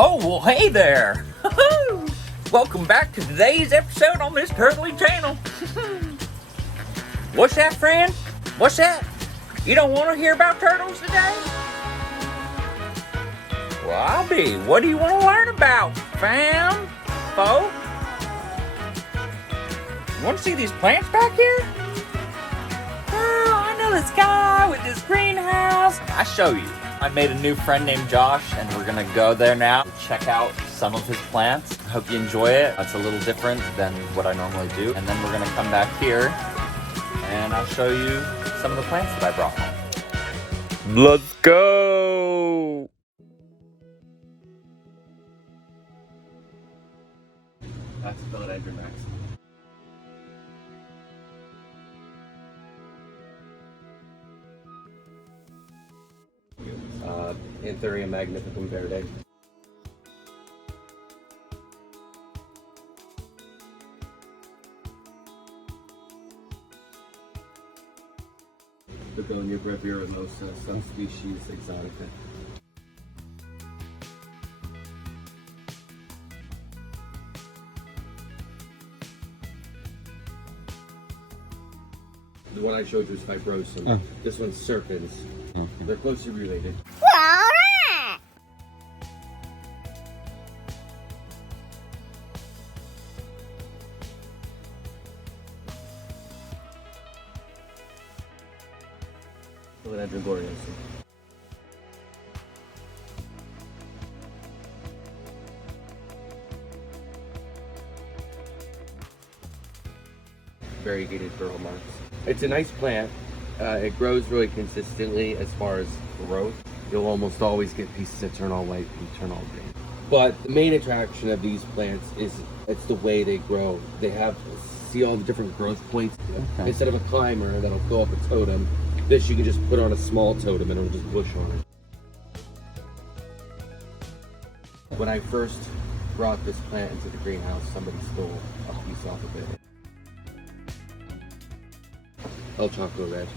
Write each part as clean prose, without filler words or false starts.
Oh, well, hey there. Welcome back to today's episode on this turtly channel. What's that, friend? What's that? You don't want to hear about turtles today? Well, I'll be. What do you want to learn about, fam? Fo? You want to see these plants back here? Oh, I know this guy with this greenhouse. I'll show you. I made a new friend named Josh, and we're gonna go there now to check out some of his plants. I hope you enjoy it. It's a little different than what I normally do. And then we're gonna come back here, and I'll show you some of the plants that I brought home. Let's go! That's Philodendron Max. Anthurium magnificum verde. Begonia brevirulosa, subspecies exotica. The one I showed you is fibrosum. Oh. This one's serpens. Okay. They're closely related. Philodendron gloriosa. Variegated burl marks. It's a nice plant. It grows really consistently as far as growth. You'll almost always get pieces that turn all white and turn all green. But the main attraction of these plants is it's the way they grow. They have, see all the different growth points? Okay. Instead of a climber that'll go up a totem, this you can just put on a small totem and it'll just bush on it. When I first brought this plant into the greenhouse, somebody stole a piece off of it. El Choco Red.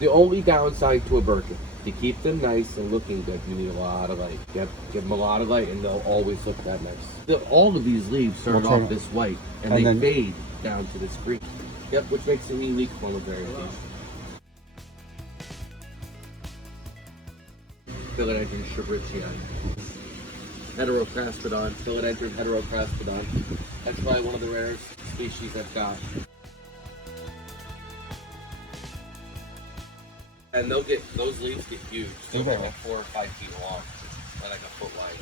The only downside to a birkin, to keep them nice and looking good, you need a lot of light. Give them a lot of light and they'll always look that nice. All of these leaves start off this white and they fade down to this green. Yep, which makes it a unique form of variegation. Philodendron shrubbertii. Heterocraspedon, Philodendron heterocraspedon. That's probably one of the rarest species I've got. And those leaves get huge. They'll get like 4 or 5 feet long, or like a foot wide.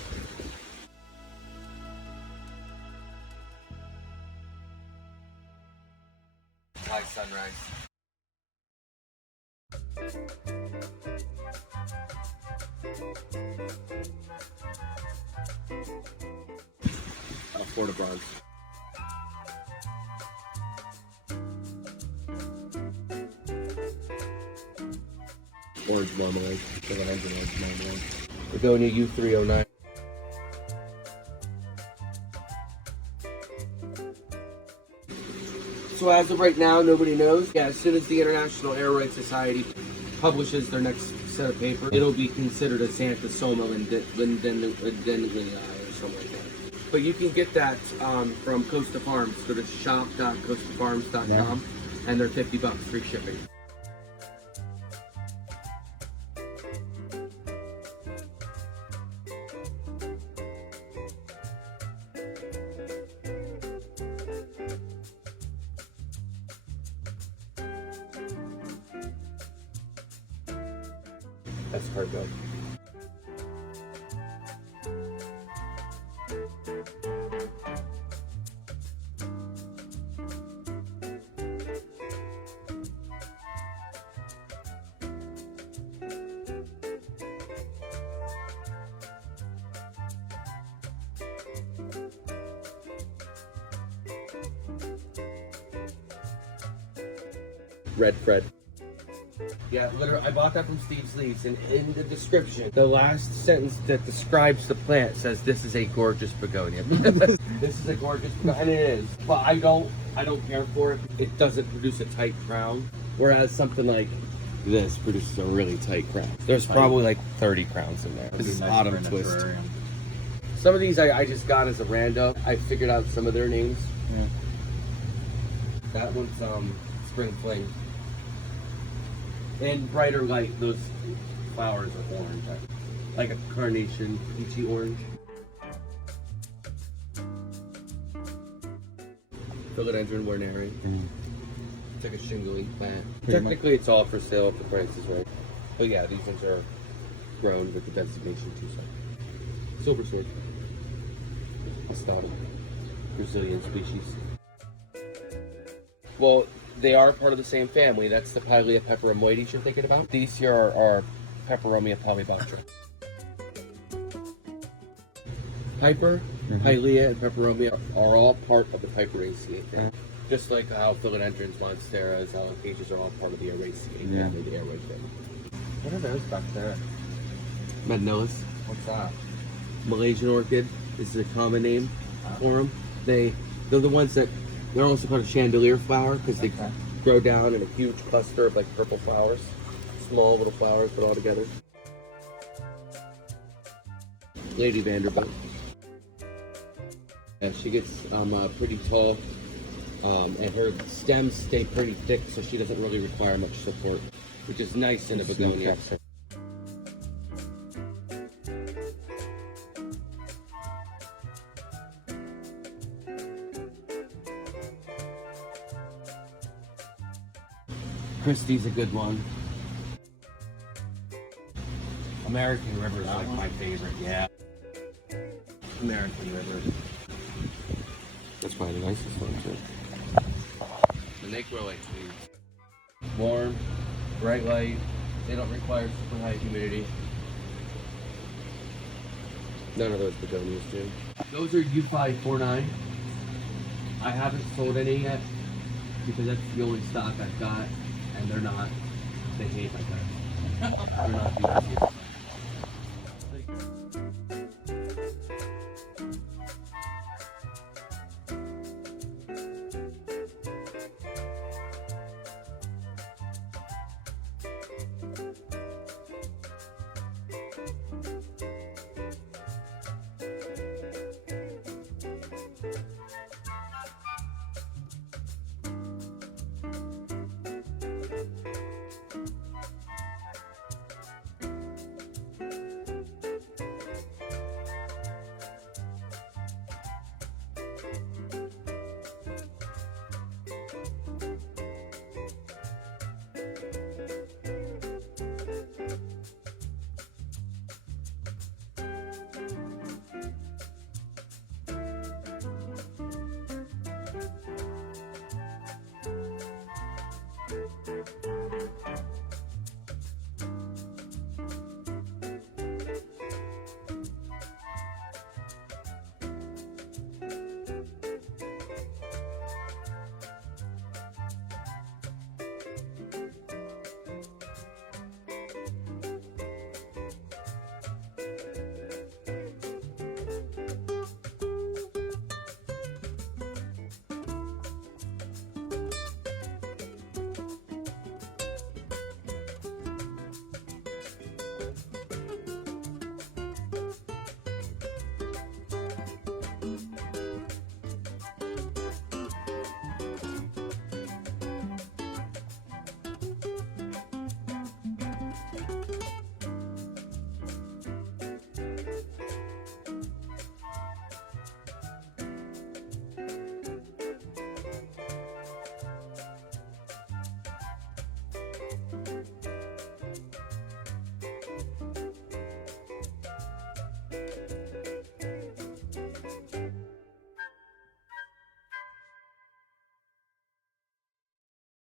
High sunrise. Florida bronze. Orange marmalade. Philodendron orange marmalade. Begonia U309. So as of right now, nobody knows. Yeah, as soon as the International Aeroid Society publishes their next set of paper, it'll be considered a Xanthosoma lindenlii or something like that. But you can get that from Costa Farms. Go to shop.costafarms.com and they're $50 free shipping. That's cargo. Red Fred. Yeah, literally, I bought that from Steve's Leaves, and in the description, the last sentence that describes the plant says, "This is a gorgeous begonia." This is a gorgeous, and it is, but I don't care for it. It doesn't produce a tight crown, whereas something like this produces a really tight crown. There's probably like 30 crowns in there. This is autumn twist. Some of these I just got as a rando. I figured out some of their names. Yeah. That one's spring fling. And brighter light, those flowers are orange, like a carnation, peachy orange. Philodendron Warneri. It's like a shingly plant. Technically, it's all for sale if the price is right. But yeah, these ones are grown with the designation too. Silver sword. Moscato. Brazilian species. Well, they are part of the same family. That's the Pilea peperomoides you're thinking about. These here are Peperomia polybotra. Piper, Pilea, and Peperomia are all part of the Piperaceae family. Just like how Philodendrons, Monsteras, Alocasias are all part of the Araceae family, the airway family. What are those back there? Mednillus. What's that? Malaysian orchid is a common name for them. They're the ones that, they're also called a chandelier flower because they grow down in a huge cluster of like purple flowers. Small little flowers put all together. Lady Vanderbilt. Yeah, she gets pretty tall, and her stems stay pretty thick, so she doesn't really require much support, which is nice in a begonia. Christie's a good one. American River is like my favorite, yeah. American River. That's probably the nicest one too. And they grow like weeds. Warm, bright light. They don't require super high humidity. None of those begonias do. Those are U549. I haven't sold any yet because that's the only stock I've got, and they're not. They hate my guys. They're not the easiest.